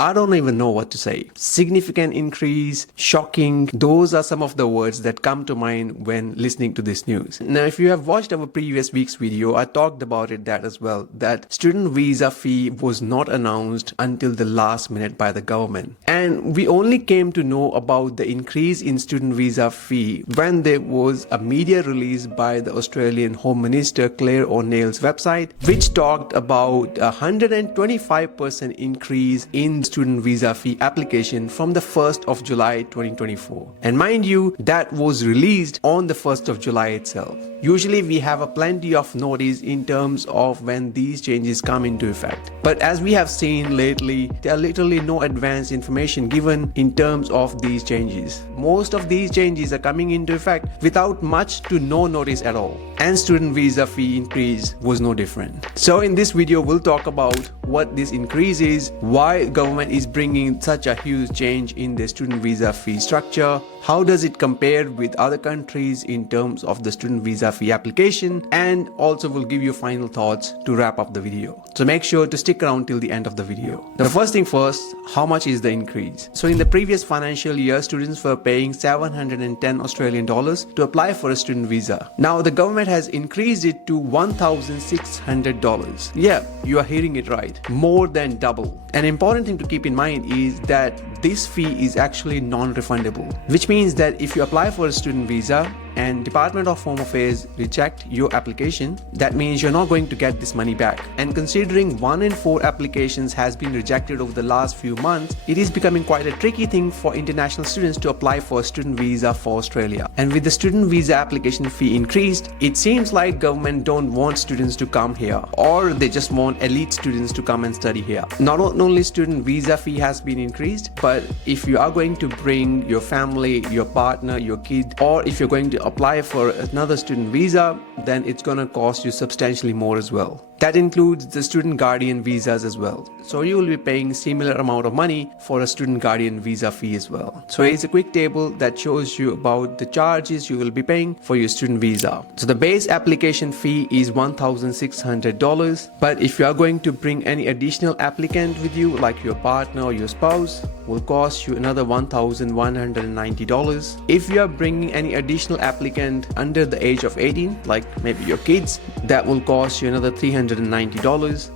I don't even know what to say. Significant increase, shocking, those are some of the words that come to mind when listening to this news. Now, if you have watched our previous week's video, I talked about that as well, that student visa fee was not announced until the last minute by the government. And we only came to know about the increase in student visa fee when there was a media release by the Australian Home Minister Claire O'Neill's website, which talked about a 125% increase in student visa fee application from the 1st of July 2024. And mind you, that was released on the 1st of July itself. Usually we have a plenty of notice in terms of when these changes come into effect. But as we have seen lately, there are literally no advanced information given in terms of these changes. Most of these changes are coming into effect without much to no notice at all. And student visa fee increase was no different. So in this video, we'll talk about what this increase is, why government is bringing such a huge change in the student visa fee structure, how does it compare with other countries in terms of the student visa fee application, and also will give you final thoughts to wrap up the video. So make sure to stick around till the end of the video. The first thing first, how much is the increase? So in the previous financial year, students were paying 710 Australian dollars to apply for a student visa. Now the government has increased it to $1,600. Yeah, you are hearing it right. More than double. An important thing to keep in mind is that this fee is actually non-refundable, which means that if you apply for a student visa and Department of Home Affairs reject your application, that means you're not going to get this money back. And considering 1 in 4 applications has been rejected over the last few months, it is becoming quite a tricky thing for international students to apply for a student visa for Australia. And with the student visa application fee increased, it seems like government don't want students to come here, or they just want elite students to come and study here. Not only student visa fee has been increased, but if you are going to bring your family, your partner, your kid, or if you're going to apply for another student visa, then it's going to cost you substantially more as well. That includes the student guardian visas as well. So you will be paying similar amount of money for a student guardian visa fee as well. So here's a quick table that shows you about the charges you will be paying for your student visa. So the base application fee is $1,600, but if you are going to bring any additional applicant with you, like your partner or your spouse, will cost you another $1,190. If you are bringing any additional applicant under the age of 18, like maybe your kids, that will cost you another $390.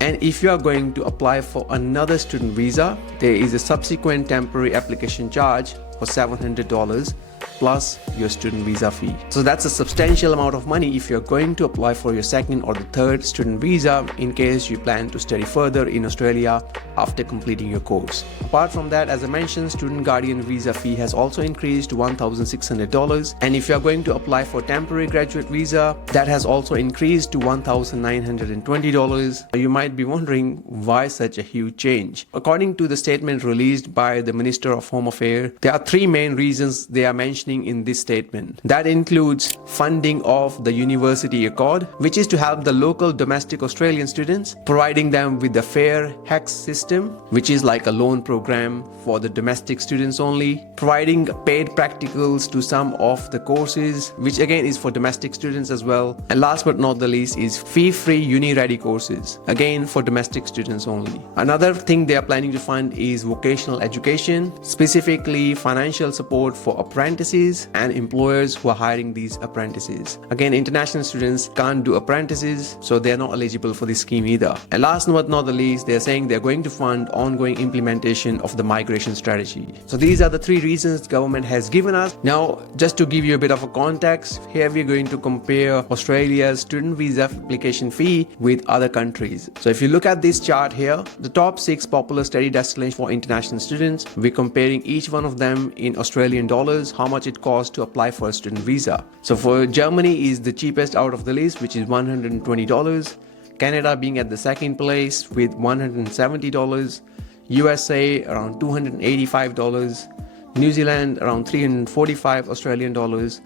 And if you are going to apply for another student visa, there is a subsequent temporary application charge for $700 plus your student visa fee. So that's a substantial amount of money if you're going to apply for your second or the third student visa in case you plan to study further in Australia after completing your course. Apart from that, as I mentioned, student guardian visa fee has also increased to $1,600, and if you're going to apply for temporary graduate visa, that has also increased to $1,920. You might be wondering why such a huge change. According to the statement released by the Minister of Home Affairs, there are 3 main reasons they are mentioning in this statement. That includes funding of the University Accord, which is to help the local domestic Australian students, providing them with the fair HEX system, which is like a loan program for the domestic students only, providing paid practicals to some of the courses, which again is for domestic students as well, and last but not the least is fee-free uni-ready courses, again for domestic students only. Another thing they are planning to fund is vocational education, specifically financial support for apprentices and employers who are hiring these apprentices. Again, international students can't do apprentices, so they are not eligible for this scheme either. And last but not the least, they are saying they're going to fund ongoing implementation of the migration strategy. So these are the 3 reasons the government has given us. Now, just to give you a bit of a context, here we're going to compare Australia's student visa application fee with other countries. So if you look at this chart here, the top 6 popular study destinations for international students, we're comparing each one of them in Australian dollars, how much it costs to apply for a student visa. So for Germany is the cheapest out of the list, which is $120. Canada being at the second place with $170. USA around $285. New Zealand around 345 Australian dollars.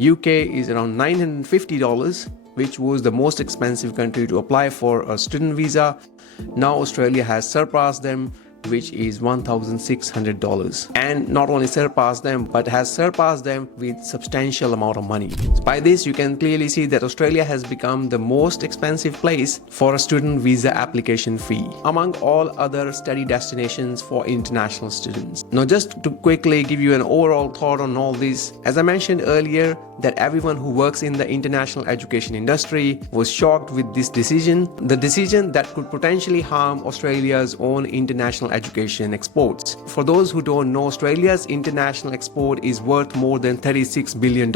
UK is around $950, which was the most expensive country to apply for a student visa. Now Australia has surpassed them which is $1,600, and not only surpassed them but has surpassed them with substantial amount of money. By this you can clearly see that Australia has become the most expensive place for a student visa application fee among all other study destinations for international students. Now, just to quickly give you an overall thought on all this, as I mentioned earlier, that everyone who works in the international education industry was shocked with this decision, the decision that could potentially harm Australia's own international education exports. For those who don't know, Australia's international export is worth more than $36 billion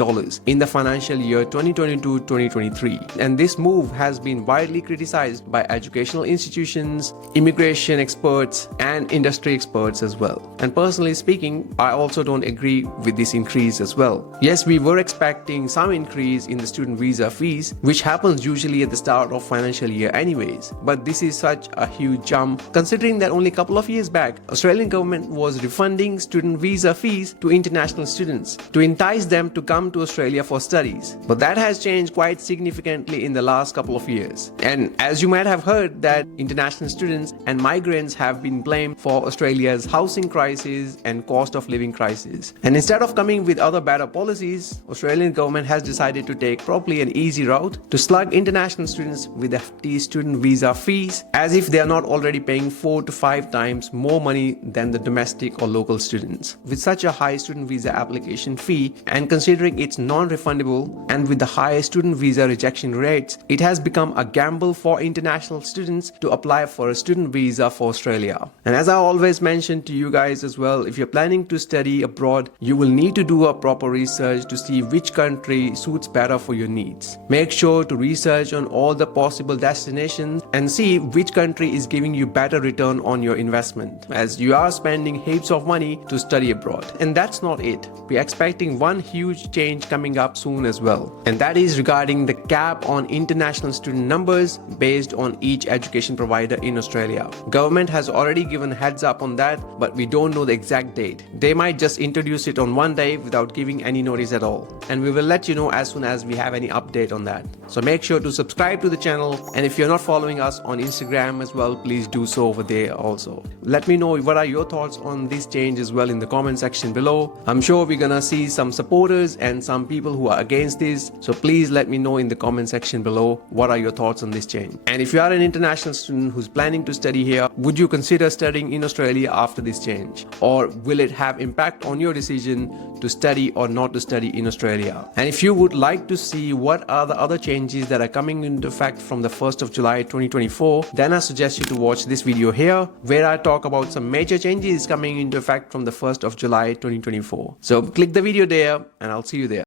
in the financial year 2022-2023, and this move has been widely criticized by educational institutions, immigration experts, and industry experts as well. And personally speaking, I also don't agree with this increase as well. Yes, we were expecting some increase in the student visa fees, which happens usually at the start of financial year anyways, but this is such a huge jump considering that only a couple of years back Australian government was refunding student visa fees to international students to entice them to come to Australia for studies. But that has changed quite significantly in the last couple of years, and as you might have heard that international students and migrants have been blamed for Australia's housing crisis and cost of living crisis, and instead of coming with other better policies, Australian government has decided to take probably an easy route to slug international students with hefty student visa fees as if they are not already paying 4 to 5 times more money than the domestic or local students. With such a high student visa application fee, and considering it's non-refundable, and with the high student visa rejection rates, it has become a gamble for international students to apply for a student visa for Australia. And as I always mention to you guys as well, if you're planning to study abroad, you will need to do a proper research to see which country suits better for your needs. Make sure to research on all the possible destinations and see which country is giving you better return on your investment, as you are spending heaps of money to study abroad. And that's not it. We're expecting one huge change coming up soon as well, and that is regarding the cap on international student numbers based on each education provider in Australia. Government has already given heads up on that, but we don't know the exact date. They might just introduce it on one day without giving any notice at all, and we will let you know as soon as we have any update on that. So make sure to subscribe to the channel, and if you're not following us on Instagram as well, please do so over there also. Let me know what are your thoughts on this change as well in the comment section below. I'm sure we're gonna see some supporters and some people who are against this, so please let me know in the comment section below what are your thoughts on this change. And if you are an international student who's planning to study here, would you consider studying in Australia after this change, or will it have impact on your decision to study or not to study in Australia? And if you would like to see what are the other changes that are coming into effect from the 1st of July 2024, then I suggest you to watch this video here where I talk about some major changes coming into effect from the 1st of July 2024. So click the video there and I'll see you there.